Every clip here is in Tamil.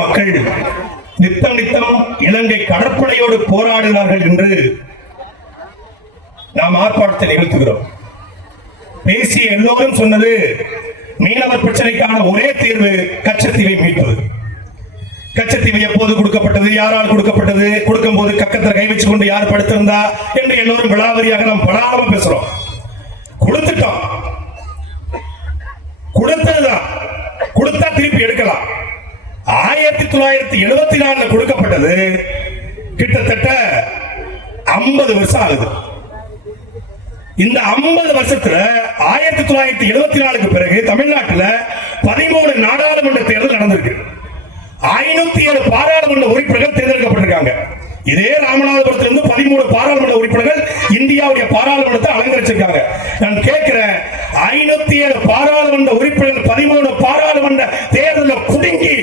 மக்கள் நித்தம் நித்தம் இலங்கை கடற்படையோடு போராடினார்கள் என்று நாம் ஆர்ப்பாட்டத்தை நிகழ்த்துகிறோம். பேசிய எல்லோரும் சொன்னது மீனவர் பிரச்சனைக்கான ஒரே தீர்வு கச்சத்தீவை மீட்பது. கச்சத்தீவு எப்போது கொடுக்கப்பட்டது, யாரால் கொடுக்கப்பட்டது, கொடுக்கும் போது கக்கத்தில் கை வச்சு கொண்டு யார் படுத்திருந்தா என்று எல்லோரும் விளாவரியாக நாம் படாம பேசுறோம். கொடுத்துட்டோம், கொடுத்ததுதான், கொடுத்தா திருப்பி எடுக்கலாம். 1974 கொடுக்கப்பட்டது, கிட்டத்தட்ட 50 வருஷம் ஆகுது. இந்த 50 வருஷத்துல 1974 பிறகு தமிழ்நாட்டில் 13 நாடாளுமன்ற தேர்தல் நடந்திருக்கு. 507 பாராளுமன்ற உறுப்பினர்கள் தேர்ந்தெடுக்கப்பட்டிருக்காங்க. இதே ராமநாதபுரத்திலிருந்து 13 பாராளுமன்ற உறுப்பினர்கள் இந்தியாவுடைய பாராளுமன்றத்தை அலங்கரிச்சிருக்காங்க. நான் கேட்கிறேன், 507 பாராளுமன்ற உறுப்பினர்கள் 13 பாராளுமன்ற தேர்தலில் குடுங்கி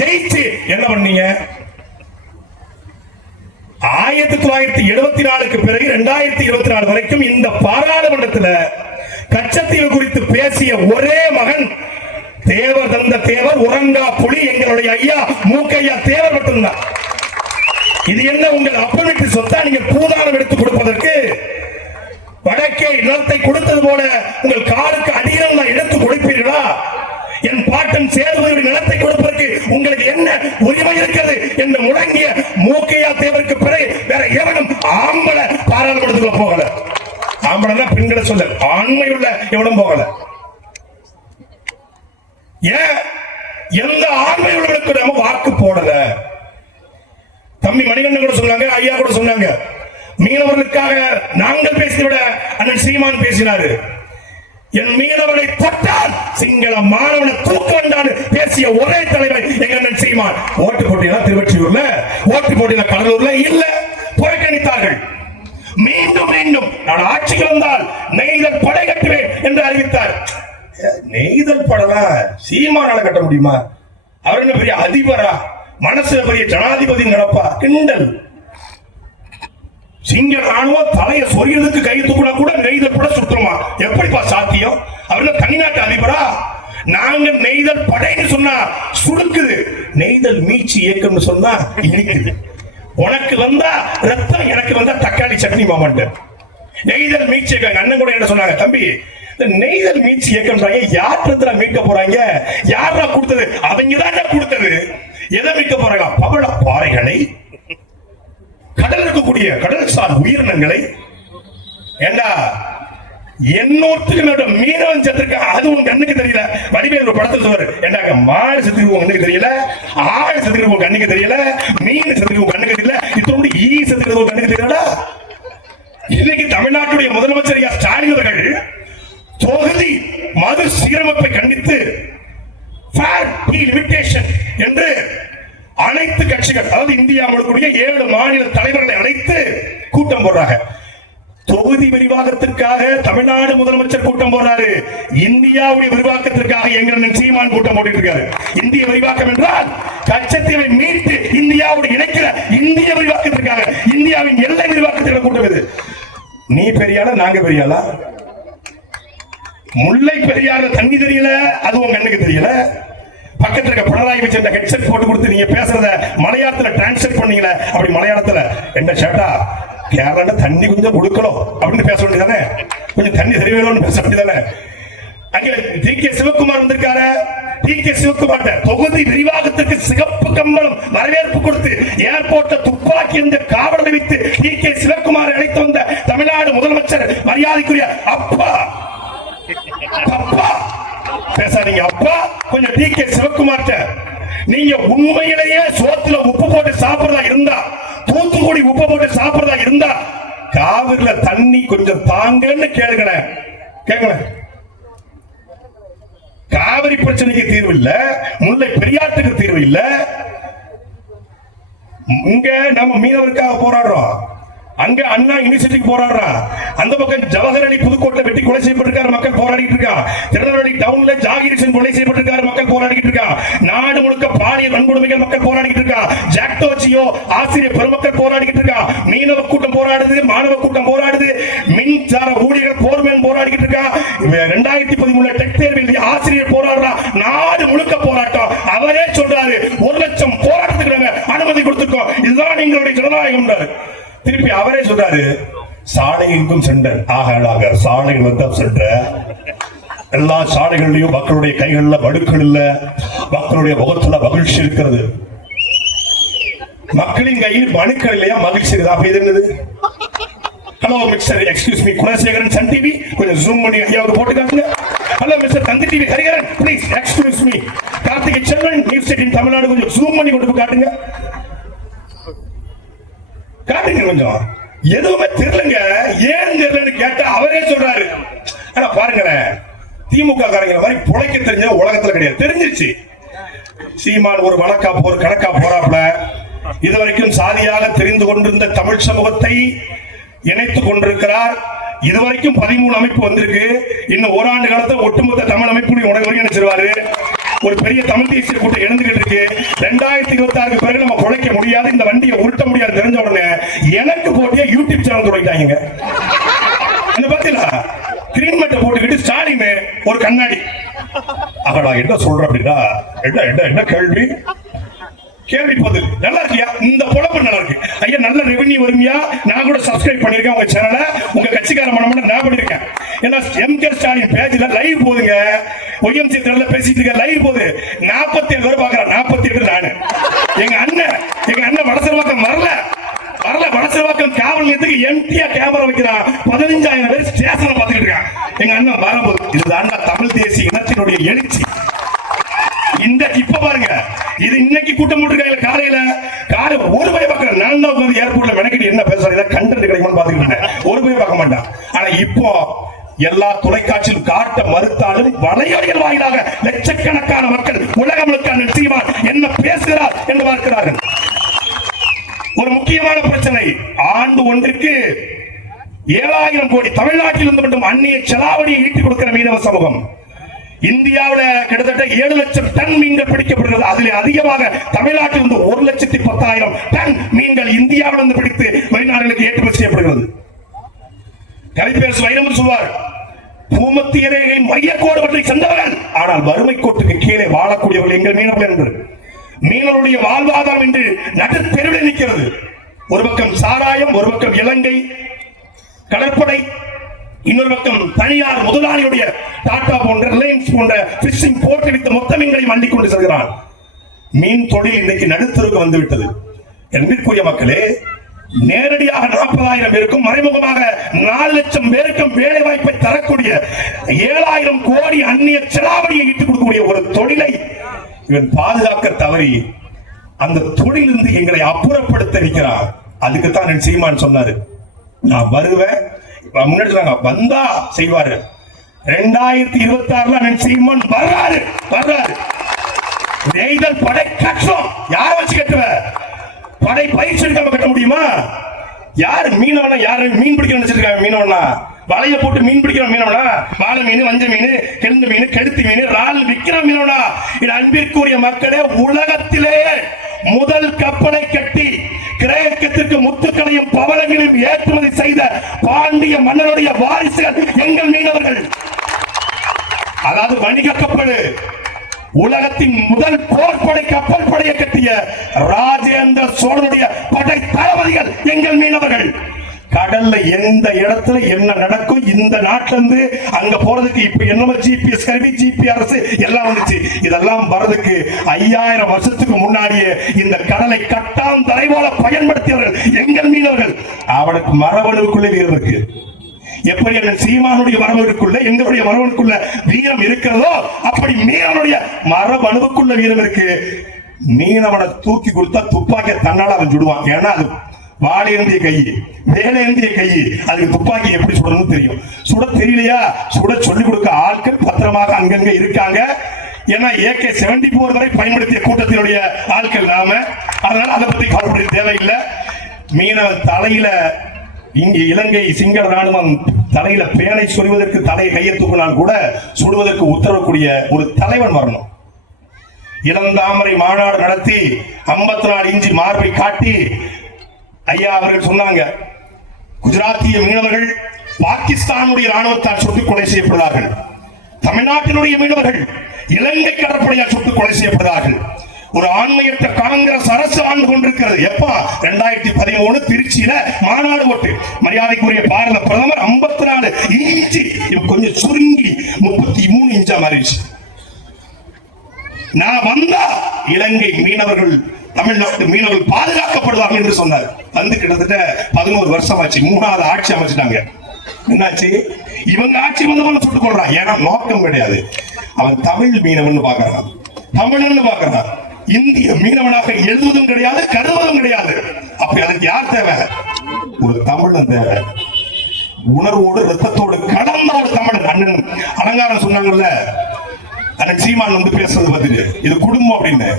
ஜெயிச்சு என்ன பண்ணீங்க? 1974 பிறகு 2024 வரைக்கும் இந்த பாராளுமன்றத்தில் கச்சத்தீவு குறித்து பேசிய ஒரே மகன் தேவர் தந்த தேவர் உறங்கா புலி எங்களுடைய ஐயா மூக்கையா தேவர் மட்டும்தான். இது என்ன உங்கள் அப்பனுக்கு சொத்தா நீங்கள் பூதானம் எடுத்து கொடுப்பதற்கு? வடக்கே நிலத்தை கொடுத்தது போல உங்கள் காருக்கு அடியில் எடுத்து கொடுப்பீர்களா? என் பாட்டன் சேதுபதியுடைய நிலத்தை கொடுப்பதற்கு உங்களுக்கு என்ன உரிமை இருக்கிறது என்று முழங்கிய மூக்கையா தேவருக்கு பிறகு வேற எவனும் ஆம்பள பாராளுமன்றத்துக்குள்ள போகல. ஆம்பளை பெண்களை சொல்ல, ஆண்மையுள்ள எவனும் போகல. ஏன் எந்த ஆண்மை உள்ளவர்களுக்கு நம்ம வாக்கு போடல? தம்பி மணிகண்டன் கூட சொன்னாங்க, ஐயா கூட சொன்னாங்க, மீனவர்களுக்காக நாங்கள் பேசிய விட அண்ணன் சீமான் பேசினாரு. என் மீனவனை தொட்டால் சிங்கள மாணவனை தூக்க வேண்டாம் பேசிய ஒரே தலைவர் எங்க அண்ணன் சீமான். ஓட்டு போட்டியில திருவொற்றியூர்ல, ஓட்டு போட்டியில கடலூர்ல இல்ல, புறக்கணித்தார்கள். மீண்டும் மீண்டும் நான் ஆட்சிக்கு வந்தால் நெய்தல் படை கட்டுவேன் என்று அறிவித்தார். நெய்தல் படலாம் சீமானால கட்ட முடியுமா? அவர் என்ன பெரிய அதிபரா? மனசுல பெரிய ஜனாதிபதி நடப்பா? கிண்டல். சிங்க ராணுவம் தலையை சொரியதுக்கு கை தூக்கினா கூட நெய்தல் பட சுத்தமா எப்படிப்பா சாத்தியம்? அவர்கள் தனிநாட்டு அதிபரா? நாங்க நெய்தல் படைன்னு சொன்னா சுடுக்குது, நெய்தல் மீட்சி இயக்கம்னு சொன்னா இனிக்குது. உனக்கு வந்தா ரத்தம், எனக்கு வந்தா தக்காளி சட்னி மாமாட்ட. நெய்தல் மீட்சி இயக்கம் அண்ணன் கூட என்ன சொன்னாங்க, தம்பி நெய்தல் மீட்சி இயக்கம் யார்கிட்ட மீட்க போறாங்க? யாரா கொடுத்தது? அவங்க தான் கொடுத்தது. எதை மீட்க போறாங்க? பவள பாறைகளை, கடல் இருக்கக்கூடிய கடல்சார் உயிரினங்களை. ஏண்டா 800 மீனவன் செத்துருக்கான், அது உங்க கண்ணுக்கு தெரியல? வடிவேல் ஒரு படத்துல சொல்வாரு, ஏண்டாங்க மாடு செத்துக்கு உங்க கண்ணுக்கு தெரியல, ஆடு செத்துக்கு உங்க கண்ணுக்கு தெரியல, மீன் செத்துக்கு உங்க கண்ணுக்கு தெரியல, இதோட ஈ செத்துக்கு உங்க கண்ணுக்கு தெரியலடா. இன்னைக்கு தமிழ்நாட்டுடைய முதலமைச்சர் ஸ்டாலின் அவர்கள் தொகுதி மது சீரமைப்பை கண்டித்து என்று அனைத்து கட்சிகள், அதாவது இந்தியா முழுக்கூடிய 7 மாநில தலைவர்களை அழைத்து கூட்டம் போடுறாங்க. தொகுதி விரிவாக்கத்திற்காக தமிழ்நாடு முதலமைச்சர் கூட்டம் போடுறாரு. இந்தியாவுடைய விரிவாக்கத்திற்காக எங்கள் சீமான் கூட்டம் போட்டு இருக்காரு. இந்திய விரிவாக்கம் என்றால் கச்சத்தீவை மீட்டு இந்தியாவுடைய இணைக்கிற இந்திய விரிவாக்கத்திற்காக, இந்தியாவின் எல்லை விரிவாக்கத்திற்காக கூட்டம். இது நீ பெரியாளா நாங்க பெரியாளா? முல்லை பெரியாறு தண்ணி தெரியல, அது உங்க கண்ணுக்கு தெரியல. பக்கத்துல இருக்க பினராயி விஜயன் ஹெட்செட் போட்டு கொடுத்து நீங்க பேசுறத மலையாளத்துல டிரான்ஸ்லேட் பண்ணீங்களே, அப்படி மலையாளத்துல என்ன சேட்டா கேரளா தண்ணி கொஞ்சம் கொடுக்கணும் அப்படின்னு பேச வேண்டியதானே? கொஞ்சம் தண்ணி சரி வேணும்னு பேச வேண்டியதானே? அங்கே டி.கே. சிவகுமார் வந்திருக்காரு. டி.கே. சிவகுமார் தொகுதி விரிவாக்கத்திற்கு சிகப்பு கம்பளம் வரவேற்பு கொடுத்து ஏர்போர்ட்ல துப்பாக்கி என்ற காவலை வைத்து டி.கே. சிவகுமார் அழைத்து வந்த தமிழ்நாடு முதலமைச்சர் மரியாதைக்குரிய அப்பா அப்பா பேசாதீங்க. அப்பா கொஞ்சம் டி.கே. சிவகுமார், நீங்க உண்மையிலேயே சோத்துல உப்பு போட்டு சாப்பிடுறதா இருந்தா, தூத்துக்குடி உப்பு போட்டு சாப்பிடுறதா இருந்தா, காவிரில தண்ணி கொஞ்சம் தாங்கன்னு கேளுங்களேன். கேட்கலாம். காவிரி பிரச்சனைக்கு தீர்வு இல்ல, முல்லை பெரியாற்றுக்கு தீர்வு இல்ல. இங்க நம்ம மீனவருக்காக போராடுறோம், அங்க அண்ணா யூனிவர்சிட்டிக்கு போராடுறான், அந்த பக்கம் ஜவஹர் அலி புதுக்கோட்டை வெட்டி கொலை செய்யப்பட்டிருக்காரு, மக்கள் போராடிட்டு இருக்கான். திருநெல்வேலி டவுன்ல ஜாகிர் கொலை செய்யப்பட்டிருக்காரு, மக்கள் போராடிட்டு இருக்கான். நாடு முழுக்க பாலியல் வன்கொடுமைகள் மக்கள் போராடிட்டு இருக்கான். ஜாக்டோஜியோ ஆசிரியர் பெருமக்கள் போராடிட்டு இருக்கான். மீனவ கூட்டம் போராடுது, மாணவ கூட்டம் போராடுது, மின்சார ஊழியர்கள் போர்மேன் போராடிட்டு இருக்கான். 2013 டெக் தேர்வில் ஆசிரியர் போராடுறான். நாடு முழுக்க போராட்டம். அவரே சொல்றாரு 1 லட்சம் ஜனநாயகம். திருப்பி அவரே சொல்றாரு, சாலை எங்கும் சென்ற ஆக சாலைகள் வந்தா சென்ற எல்லா சாலைகள்லயும் மக்களுடைய கைகள்ல வடுக்கள் இல்ல, மக்களுடைய முகத்துல மகிழ்ச்சி இருக்கிறது. மக்களின் கையில் மனுக்கள் இல்லையா, மகிழ்ச்சி இருக்குதா? அப்படி என்னது? Hello mister excuse me Kulasekaran Sun TV, கொஞ்சம் ஜூம் பண்ணி ஐயாவுக்கு போட்டு காட்டுங்க. Hello mister Thanthi TV Hariharan please excuse me Karthigai Selvan News 18 Tamil Nadu, கொஞ்சம் ஜூம் பண்ணி கொண்டு காட்டுங்க. காட்டுங்க கொஞ்சம். எதுவுமே தெரியலங்க. ஏன் தெரியலன்னு கேட்டா அவரே சொல்றாரு. ஆனா பாருங்களேன், திமுக காரங்கிற மாதிரி புழைக்க தெரிஞ்ச உலகத்துல கிடையாது. தெரிஞ்சிருச்சு. சீமான் ஒரு வழக்கா போர் கணக்கா போறாப்ல. இதுவரைக்கும் சாதியாக தெரிந்து கொண்டிருந்த தமிழ் சமூகத்தை இணைத்துக் கொண்டிருக்கிறார். இதுவரைக்கும் 13 அமைப்பு வந்திருக்கு. இன்னும் ஓராண்டு காலத்தில் ஒட்டுமொத்த தமிழ் அமைப்பு ஒருங்கிணைச்சிருவாரு. ஒரு பெரிய தமிழ் தேசிய கூட்டம் எழுந்துகிட்டு இருக்கு. 2026 பிறகு நம்ம குழைக்க முடியாது, இந்த வண்டியை உருட்ட முடியாது தெரிஞ்ச உடனே எனக்கு போட்டியா யூடியூப் சேனல் தொடங்கிட்டாங்க. என்ன பாத்தீங்களா? கிரீன் மேட்டை போட்டுக்கிட்டு ஸ்டாலின் ஒரு கண்ணாடி. அவடா என்ன சொல்ற அப்படின்னா, என்ன கேள்வி கேள்வி பதில் நல்லா இருக்கியா? இந்த பொழப்பு நல்லா இருக்கு ஐயா. நல்ல ரெவென்யூ வருமியா? நான் கூட சப்ஸ்கிரைப் பண்ணிருக்கேன் உங்க சேனலை. உங்க கட்சிக்கார மனம் நான் பண்ணிருக்கேன். ஏன்னா எம்கே ஸ்டாலின் பேஜ்ல லைவ் போதுங்க. ஒய்எம்சி தெருல பேசிட்டு இருக்க லைவ் போகுது. 47 பேர் பாக்குறேன். 48 நானு. எங்க அண்ணன் வடசர்வாக்கம் வரல. வடசர்வாக்கம் காவல் நிலையத்துக்கு எம்டியா கேமரா வைக்கிறான். 15,000 பேர் ஸ்டேஷனை பார்த்துக்கிட்டு இருக்கான். எங்க அண்ணன் வரும்போது இதுதான் தமிழ் தேசிய இனத்தினுடைய எழுச்சி. இந்த இப்ப பாருங்க, இது இன்னைக்கு கூட்டம் போட்டுருக்காங்க. காலையில ஒரு பய பார்க்கறேன். நான் தான் வந்து ஏர்போர்ட்ல மெனக்கிட்டு என்ன பேசுறேன், கண்டென்ட் கிடைக்குமான்னு பாத்துக்கிட்டு ஒரு பய பார்க்க மாட்டான். ஆனா இப்போ எல்லா தொலைக்காட்சியும் காட்ட மறுத்தாலும் வலையொலிகள் வாயிலாக லட்சக்கணக்கான மக்கள் உலகமுழுக்கான சீமான் என்ன பேசுகிறார் என்று பார்க்கிறார்கள். ஒரு முக்கியமான பிரச்சனை, ஆண்டு ஒன்றுக்கு 7,000 கோடி தமிழ்நாட்டில் இருந்து மட்டும் அந்நிய செலாவணியை ஈட்டிக் கொடுக்கிற மீனவ சமூகம். இந்தியாவில் கிட்டத்தட்ட 7 லட்சம் டன் மீன்கள் பிடிக்கப்படுகிறது. அதில் அதிகமாக தமிழ்நாட்டில் இருந்து 1,10,000 டன் மீன்கள் இந்தியாவிலிருந்து பிடித்து வெளிநாடுகளுக்கு ஏற்றுமதி செய்யப்படுகிறது. கலைப்பேரசு வைரமுத்து சொல்வார், பூமத்திய ரேகையின் மையக்கோடு பற்றி சென்றவர்கள், ஆனால் வறுமை கோட்டுக்கு கீழே வாழக்கூடியவர்கள் எங்கள் மீனவர்கள் என்று. மீனவருடைய வாழ்வாதாரம் என்று நடுத்தெருவில் நிற்கிறது. ஒரு பக்கம் சாராயம், ஒரு பக்கம் இலங்கை கடற்படை, இன்னொரு பக்கம் தனியார் முதலாளியுடைய டாடா போன்ற ரிலையன்ஸ் போன்ற பிஷிங் போர்ட் எடுத்த மொத்த மீன்களையும் அள்ளிக் கொண்டு செல்கிறான். மீன் தொழில் இன்றைக்கு நடுத்தருக்கு வந்துவிட்டது. என்பதற்குரிய மக்களே, நேரடியாக 40,000 பேருக்கும் மறைமுகமாக 4 லட்சம் பேருக்கும் வேலை வாய்ப்பை தரக்கூடிய 7,000 கோடி அந்நிய செலாவணியை ஈட்டுக் கொடுக்கக்கூடிய ஒரு தொழிலை இவன் பாதுகாக்க தவறி அந்த தொழிலிருந்து எங்களை அப்புறப்படுத்த இருக்கிறார். அதுக்குத்தான் சீமான் சொன்னாரு, நான் வருவேன் முன்னாடி வந்தா செய்வாரு. 2026 சீமான் வர்றாரு. நெய்தல் படை கட்டுறோம். யார வச்சு கட்டுவ? படை பயிற்சி எடுக்காம கட்ட முடியுமா? யாரு மீனவனா? யாரு மீன் பிடிக்க நினைச்சிருக்காங்க? மீனவனா வலைய போட்டு மீன் பிடிக்கிற மீனவனா? வாழை மீன், வஞ்ச மீன், கெழுந்த மீன், கெடுத்தி மீன், இறால் விற்கிற மீனவனா? இது அன்பிற்குரிய மக்களே, உலகத்திலே முதல் கப்பலை கட்டி கிரேக்கத்திற்கு முத்துக்களையும் பவளங்களையும் ஏற்றுமதி செய்த பாண்டிய மன்னருடைய வாரிசுகள் எங்கள் மீனவர்கள். அதாவது வணிக கப்பல், உலகத்தின் முதல் போர்ப்படை கப்பல் படையை கட்டிய ராஜேந்திர சோழனுடைய படை தளபதிகள் எங்கள் மீனவர்கள். கடல்ல எந்த இடத்துல என்ன நடக்கும், இந்த நாட்டில இருந்து அங்க போறதுக்கு இப்ப என்ன ஜிபிஎஸ் கருவி, ஜிபிஆர்எஸ் எல்லாம் வந்துச்சு. இதெல்லாம் வரதுக்கு 5000 வருஷத்துக்கு முன்னாடியே இந்த கடலை கட்டாம் தரை போல பயன்படுத்தியவர்கள் எங்கள் மீனவர்கள். அவனுக்கு மரபணுக்குள்ளே வீரம் இருக்கு. எப்படி சீமானுடைய மரபணுக்குள்ள எங்களுடைய மரபணுக்குள்ள வீரம் இருக்கிறதோ, அப்படி மீனவனுடைய மரபணுக்குள்ள வீரம் இருக்கு. மீனவனை தூக்கி கொடுத்தா துப்பாக்கிய தன்னால அவன் சுடுவான். ஏன்னா அது வாழேந்திய கை, வேலேந்திய கை, அதுக்கு துப்பாக்கி எப்படி சுடணும்னு தெரியும். சுட தெரியலையா? சுட சொல்லிக் கொடுக்க ஆட்கள் பத்திரமாக அங்கங்க இருக்காங்க. ஏன்னா AK-74 வரை பயன்படுத்திய கூட்டத்தினுடைய ஆட்கள் நாம. அதனால அதை பத்தி கவலைப்பட தேவையில்லை. மீனவ தலையில இங்கே இலங்கை சிங்கள ராணுவம் தலையில பேனை சொல்வதற்கு தலையை கையை தூக்கினால் கூட சுடுவதற்கு உத்தரவக்கூடிய ஒரு தலைவன் வரணும். இளந்தாமரை மாநாடு நடத்தி 54 இன்ச்சு மார்பை காட்டி ஐயா அவர்கள் சொன்னாங்க, குஜராத்திய மீனவர்கள் பாகிஸ்தானுடைய ராணுவத்தால் சுட்டுக் கொலை செய்யப்படுகிறார்கள். தமிழ்நாட்டினுடைய மீனவர்கள் இலங்கை கடற்படையால் சுட்டுக் கொலை செய்யப்படுகிறார்கள். ஒரு ஆண்மையற்ற காங்கிரஸ் அரசு ஆண்டு கொண்டிருக்கிறது. எப்ப 2013 திருச்சியில மாநாடு போட்டு மரியாதைக்குரிய பாரத பிரதமர் 54 இன்ச்சு கொஞ்சம் சுருங்கி 33 இன்ச்சா மாறிடுச்சு. நான் வந்தா இலங்கை மீனவர்கள் தமிழ்நாட்டு மீனவர்கள் பாதுகாக்கப்படுவாங்க என்று சொன்னார். வந்து கிட்டத்தட்ட 11 வருஷம் ஆச்சு. 3வது ஆட்சி அமைச்சிட்டாங்க. என்னாச்சு? இவங்க ஆட்சி வந்து சுட்டுக் கொள்றான். ஏன்னா நோக்கம் கிடையாது. அவன் தமிழ் மீனவன் பாக்குறான், தமிழன் பாக்குறான். இந்திய மீனவனாக எழுதுவதும் கிடையாது, கருதுவதும் கிடையாது. அப்ப அதுக்கு யார் தேவை? ஒரு தமிழன் தேவை. உணர்வோடு ரத்தத்தோடு கலந்த ஒரு தமிழன். அண்ணன் அலங்காரம் சொன்னாங்கல்ல, அண்ணன் சீமான் வந்து பேசுறது பார்த்துட்டு இது குடும்பம் அப்படின்னு.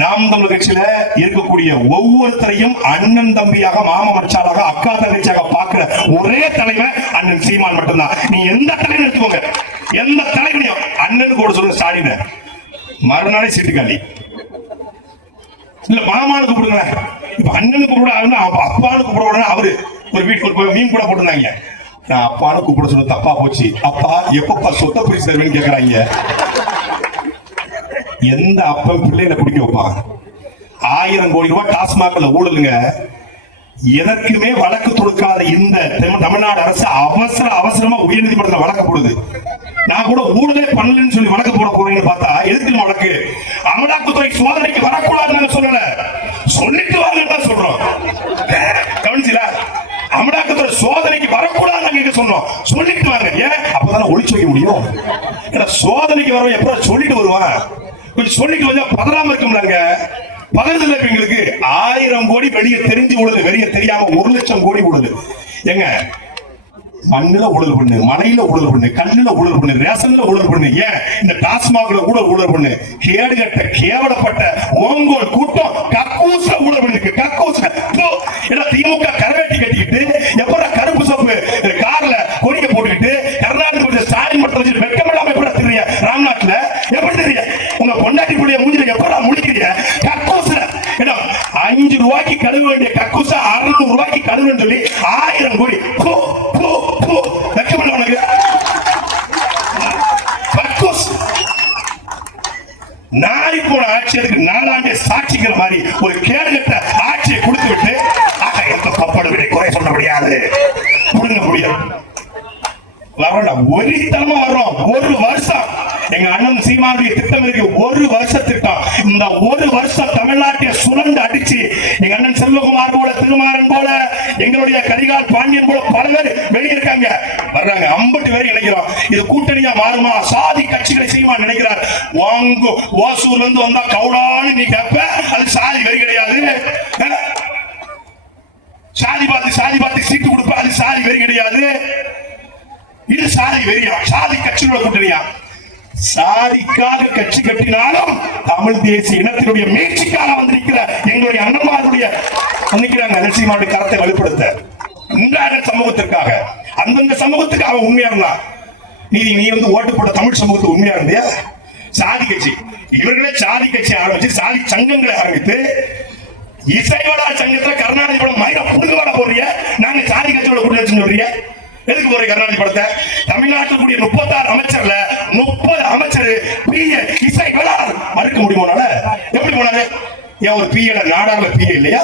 நாம் தமிழர் கட்சியில இருக்கக்கூடிய ஒவ்வொருத்தரையும் அண்ணன் தம்பியாக, மாமா மச்சாலாக, அக்கா தங்கச்சியாக பார்க்கிற ஒரே தலைவர் அண்ணன் சீமான் மட்டும்தான். நீ எந்த தலைவன் எடுத்துக்கோங்க, எந்த தலைவனையும் அண்ணனுக்கு கூட சொல்ல ஸ்டாலின் மறுநாளே சீட்டுக்காளி இல்ல மாமானுக்கு கூப்பிடுங்க. இப்ப அண்ணனுக்கு கூட அப்பானுக்கு கூப்பிட அவரு ஒரு வீட்டுக்கு மீன் கூட போட்டுருந்தாங்க. நான் அப்பானு கூப்பிட சொல்ல தப்பா போச்சு. அப்பா எப்பப்பா சொத்த பிரிச்சு தருவேன்னு கேக்குறாங்க. எந்த அப்பன் பிள்ளைகளை பிடிக்க வைப்பான்? 1000 கோடி ரூபாய் டாஸ்மாக்ல ஊழலுங்க. எதற்குமே வழக்கு தொடுக்காத இந்த தமிழ்நாடு அரசு அவசரமா உயர்நீதிமன்றத்தில் வழக்கு போடுது. நான் கூட ஊழலே பண்ணலன்னு சொல்லி வழக்கு போட போறீங்கன்னு பார்த்தா எதுக்கு வழக்கு? அமலாக்கத்துறை சோதனைக்கு வரக்கூடாதுன்னு சொல்லல, சொல்லிட்டு வாங்கன்னு சொல்றோம். கவனிச்சீங்களா? அமலாக்கத்துறை சோதனைக்கு வரக்கூடாதுன்னு சொன்னோம், சொல்லிட்டு வாங்க. ஏன்? அப்பதானே ஒளிச்சு வைக்க முடியும். ஏன்னா சோதனைக்கு வரவன் எப்ப சொல்லிட்டு வருவான்? கொஞ்சம் சொல்லிட்டு வந்தா பதறாம இருக்கும்லாங்க. பதறதில்லை. எங்களுக்கு 1000 கோடி வெளியே தெரிஞ்சு ஊழல், வெளியே தெரியாம 1 லட்சம் கோடி ஊழல். எங்க மண்ணுல ஊழல் பண்ணு, மலையில ஊழல் பண்ணு, கல்லுல ஊழல் பண்ணு, ரேஷன்ல ஊழல் பண்ணு, ஏன் இந்த டாஸ்மாக்ல கூட ஊழல் பண்ணு. கேடுகட்ட கேவலப்பட்ட ஓங்கோல் கூட்டம் கக்கூச ஊழல் பண்ணு. கக்கூச திமுக கரவேட்டி கட்டிக்கிட்டு எப்படா கருப்பு சோப்பு கார்ல கொடிக்க போட்டுக்கிட்டு கர்நாடக ஸ்டாலின் மட்டும் வச்சுட்டு வெட்கமில்லாம எப்படா தெரிய ராம்நாட்ல எப்படி தெரிய உங்க பொண்டாட்டி புள்ளிய மூஞ்சில எப்படா முடிக்கிறீங்க? கக்கூச 5 ரூபாய்க்கு கழுவ வேண்டிய கக்கூச 600 ரூபாய்க்கு கழுவுன்னு சொல்லி 1000 கோடி. நாரி போன ஆட்சியருக்கு 4 ஆண்டு சாட்சிக்கிற மாதிரி ஒரு கேடுகட்ட ஆட்சியை கொடுத்து விட்டு எந்த கப்படு குறை சொல்ல முடியாது, புடுங்க முடியும். ஒரித்தனமா வர்றோம். 1 வருஷம் எங்க அண்ணன் சீமானுடைய திட்டம் இருக்கு. 1 வருஷ திட்டம். இந்த 1 வருஷம் தமிழ்நாட்டை சுரண்டு அடிச்சு எங்க அண்ணன் செல்வகுமார் போல, திருமாறன் போல, எங்களுடைய கரிகால் பாண்டியன் போல பல பேர் வெளியிருக்காங்க வர்றாங்க. 50 பேர் இணைக்கிறோம். இது கூட்டணியா மாறுமா? சாதி கட்சிகளை செய்யுமா நினைக்கிறார். ஓசூர்ல இருந்து வந்தா கவுடான்னு நீ கேப்ப, அது சாதி வெறி கிடையாது. சாதி பார்த்து சீட்டு கொடுப்ப, அது சாதி வெறி கிடையாது. இது சாதி வெறியா? சாதி கட்சியோட கூட்டணியா? சாதிக்காக கட்சி கட்டினாலும் தமிழ் தேசிய இனத்தினுடைய மீட்சிக்காக வந்திருக்கிற எங்களுடைய அண்ணன்மாருடைய நிச்சயமான கருத்தை வலுப்படுத்த இன்றாட சமூகத்திற்காக, அந்தந்த சமூகத்துக்கு அவன் உண்மையா இருந்தா நீ வந்து ஓட்டு போட்ட தமிழ் சமூகத்துக்கு உண்மையா இருந்தியா? சாதி கட்சி இவர்களே சாதி கட்சி ஆரம்பிச்சு சாதி சங்கங்களை ஆரம்பித்து இசைவடா சங்கத்துல கர்நாடக மயில புடுங்கவாட போடுறிய. நாங்க சாதி கட்சியோட கூட்டணி சொல்றீங்க. எதுக்கு போற கர்நாடக படத்தை? தமிழ்நாட்டில் கூடிய 36 அமைச்சர்ல 30 அமைச்சர் இசை மறுக்க முடியுமானால எப்படி போனாரு? ஏன் ஒரு பிஏ நாடார்ல பிஏ இல்லையா?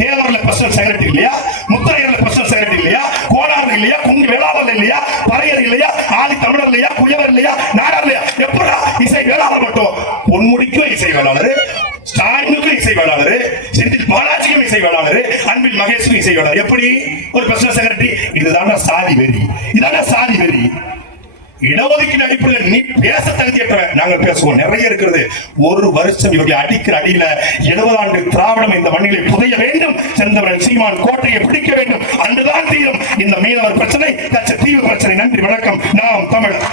தேவர்ல பர்சனல் செக்ரட்டரி இல்லையா? முத்தரையர்ல பர்சனல் செக்ரட்டரி இல்லையா? கோடார்ல இல்லையா? குங்கு வேளாளர்ல இல்லையா? பறையர் இல்லையா? ஆதி தமிழர் இல்லையா? குயவர் இல்லையா? நாடார் இல்லையா? எப்படா இசை வேளாளர் மட்டும்? பொன்முடிக்கும் இசை வேளாளர், ஸ்டாலினுக்கும் இசை வேளாளர், செந்தில் பாலாஜிக்கும் இசை வேளாளர், அன்பில் மகேஷுக்கும் இசை வேளாளர். எப்படி ஒரு பர்சனல் செக்ரட்டரி? இதுதான சாதி வெறி, இதான சாதி வெறி. இடஒதுக்கீடு அடிப்படையில் நீ பேச தகுதியற்றவன். நாங்க பேசுவோம், நிறைய இருக்கிறது. 1 வருஷம் இவர்களை அடிக்கிற அடியில 70 ஆண்டு திராவிடம் இந்த மண்ணிலே புதைய வேண்டும். செந்தவன் சீமான் கோட்டையை பிடிக்க வேண்டும். அன்றுதான் தீரும் இந்த மீனவர் பிரச்சனை, கச்சத்தீவு பிரச்சனை. நன்றி, வணக்கம். நாம் தமிழர்.